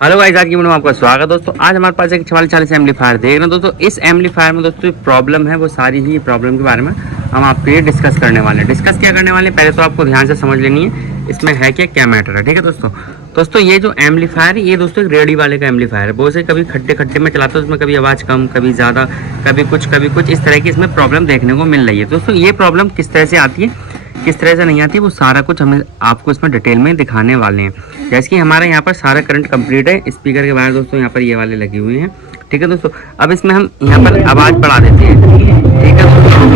Hello guys, आज की video में आपका स्वागत है दोस्तों। आज हमारे पास एक 4440 एम्पलीफायर देख रहे हैं दोस्तों। इस एम्पलीफायर में दोस्तों प्रॉब्लम है, वो सारी ही प्रॉब्लम के बारे में हम आपके लिए डिस्कस करने वाले हैं। डिस्कस क्या करने वाले हैं, पहले तो आपको ध्यान से समझ लेनी है इसमें है क्या मैटर है। ठीक है दोस्तों ये जो एम्पलीफायर है ये दोस्तों एक रेडी वाले का एम्पलीफायर है। वो से कभी खड्डे खड्डे में चलाते हो, उसमें कभी आवाज़ कम, कभी ज़्यादा, कभी कुछ इस तरह की इसमें प्रॉब्लम देखने को मिल रही है। दोस्तों ये प्रॉब्लम किस तरह से आती है, किस तरह से नहीं आती, वो सारा कुछ हमें आपको इसमें डिटेल में दिखाने वाले हैं। जैसे कि हमारे यहाँ पर सारा करंट कंप्लीट है। स्पीकर के बाहर दोस्तों यहाँ पर ये वाले लगे हुए हैं। ठीक है दोस्तों, अब इसमें हम यहाँ पर आवाज़ बढ़ा देते हैं। ठीक है दोस्तों,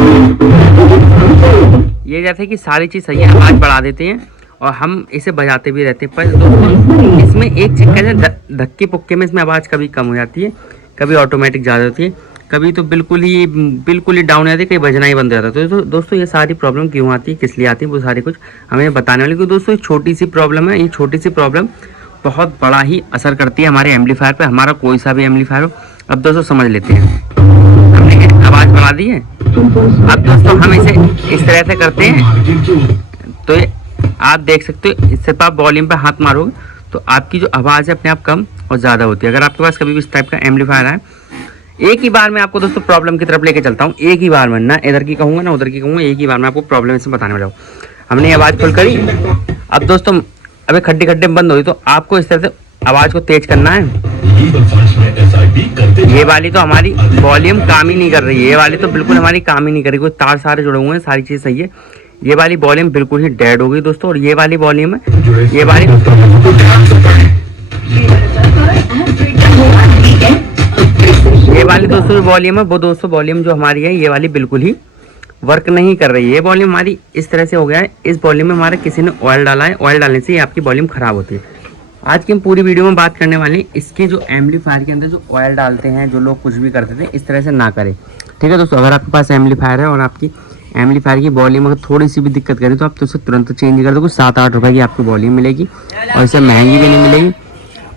ये जैसे कि सारी चीज़ सही है, आवाज़ बढ़ा देते हैं और हम इसे बजाते भी रहते हैं। पर दोस्तों इसमें एक चक्कर है, धक्के पुक्के में इसमें आवाज़ कभी कम हो जाती है, कभी ऑटोमेटिक ज़्यादा होती है, कभी तो बिल्कुल ही डाउन आती है, कहीं बजना ही बंद हो जाता है। तो दोस्तों ये सारी प्रॉब्लम क्यों आती है, किस लिए आती है, वो सारी कुछ हमें बताने वाली। क्योंकि दोस्तों छोटी सी प्रॉब्लम है, ये छोटी सी प्रॉब्लम बहुत बड़ा ही असर करती है हमारे एम्पलीफायर पे, हमारा कोई सा भी एम्पलीफायर हो। अब दोस्तों समझ लेते हैं, हमने आवाज़ बढ़ा दी है। अब दोस्तों हम इसे इस तरह से करते हैं, तो ये आप देख सकते हो, सिर्फ आप वॉल्यूम पे हाथ मारोगे तो आपकी जो आवाज़ है अपने आप कम और ज़्यादा होती है। अगर आपके पास कभी भी इस टाइप का एम्पलीफायर है, एक ही बार में आपको दोस्तों प्रॉब्लम की तरफ लेके चलता हूँ। एक ही बार में, ना इधर की कहूँगा ना उधर की कहूँगा, एक ही बार में आपको प्रॉब्लम इसमें बताने वाला हूँ। हमने ये आवाज़ फुल करी। अब दोस्तों अबे खड्डे खड्डे बंद हुई, तो आपको इस तरह से आवाज़ को तेज करना है। ये वाली तो हमारी वॉल्यूम काम ही नहीं कर रही है, ये वाली तो बिल्कुल हमारी काम ही नहीं कर रही। कोई तार सारे जुड़े हुए हैं, सारी चीज़ सही है। ये वाली वॉल्यूम बिल्कुल ही डेड हो गई दोस्तों। और ये वाली वॉल्यूम है, ये वाली दोस्तों वॉल्यूम है, वो दोस्तों वॉल्यूम जो हमारी है ये वाली बिल्कुल ही वर्क नहीं कर रही है। ये वॉल्यूम हमारी इस तरह से हो गया है, इस वॉल्यूम में हमारा किसी ने ऑयल डाला है, ऑयल डालने से ये आपकी वॉल्यूम खराब होती है। आज की हम पूरी वीडियो में बात करने वाले हैं इसके जो एम्पलीफायर के अंदर जो ऑयल डालते हैं, जो लोग कुछ भी करते थे, इस तरह से ना करें। ठीक है दोस्तों, अगर आपके पास एम्पलीफायर है और आपकी एम्पलीफायर की वॉल्यूम अगर थोड़ी सी भी दिक्कत करें तो आप तो उसे तुरंत चेंज कर दो। कुछ 7-8 रुपये की आपको वॉल्यूम मिलेगी और इसे महंगी भी नहीं मिलेगी।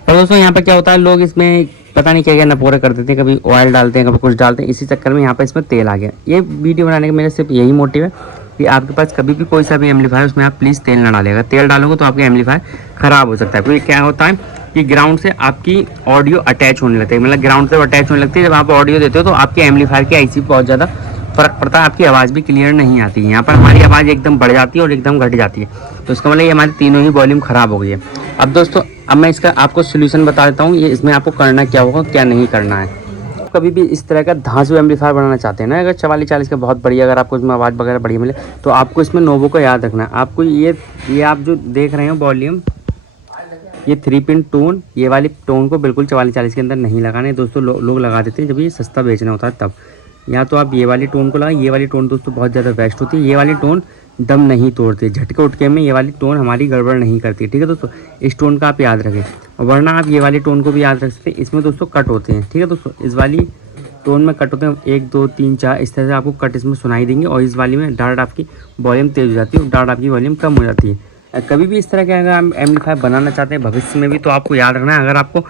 पर दोस्तों यहाँ पर क्या होता है, लोग इसमें पता नहीं क्या क्या नपोरे कर देते हैं, कभी ऑयल डालते हैं, कभी कुछ डालते हैं। इसी चक्कर में यहाँ पर इसमें तेल आ गया। ये वीडियो बनाने का मेरा सिर्फ यही मोटिव है कि आपके पास कभी भी कोई सा भी एम्पलीफायर, उसमें आप प्लीज़ तेल ना डालेगा। तेल डालोगे तो आपका एम्पलीफायर ख़राब हो सकता है। क्योंकि क्या होता है कि ग्राउंड से आपकी ऑडियो अटैच होने लगती है, मतलब ग्राउंड से अटैच होने लगती है। जब आप ऑडियो देते हो तो आपके एम्पलीफायर की आईसी बहुत ज़्यादा फ़र्क पड़ता है, आपकी आवाज़ भी क्लियर नहीं आती है। यहाँ पर हमारी आवाज़ एकदम बढ़ जाती है और एकदम घट जाती है। तो इसका मतलब ये हमारी तीनों ही वॉल्यूम ख़राब हो गई है। अब दोस्तों अब मैं इसका आपको सोल्यूशन बता देता हूँ, ये इसमें आपको करना क्या होगा, क्या नहीं करना है। कभी भी इस तरह का धांसू एम्पलीफायर बनाना चाहते हैं ना, अगर 4440 का बहुत बढ़िया, अगर आपको इसमें आवाज़ वगैरह बढ़िया मिले, तो आपको इसमें नोवो को याद रखना है। आपको ये आप जो देख रहे हो वॉल्यूम, ये 3 पिन टोन, ये वाली टोन को बिल्कुल 4440 के अंदर नहीं लगाना है दोस्तों। लोग लगा देते हैं जब ये सस्ता बेचना होता है तब। या तो आप ये वाली टोन को लगाएं, ये वाली टोन दोस्तों बहुत ज़्यादा बेस्ट होती है। ये वाली टोन दम नहीं तोड़ती, झटके उठके में ये वाली टोन हमारी गड़बड़ नहीं करती। ठीक है दोस्तों, इस टोन का आप याद रखें। और वरना आप ये वाली टोन को भी याद रख सकते हैं, इसमें दोस्तों कट होते हैं। ठीक है दोस्तों, इस वाली टोन में कट होते हैं 1 2 3 4, इस तरह से आपको कट इसमें सुनाई देंगे। और इस वाली में डायरेक्ट आपकी वॉल्यूम तेज हो जाती है और डायरेक्ट आपकी वॉल्यूम कम हो जाती है। कभी भी इस तरह के अगर आप एम्पलीफायर बनाना चाहते हैं भविष्य में भी, तो आपको याद रखना है, अगर आपको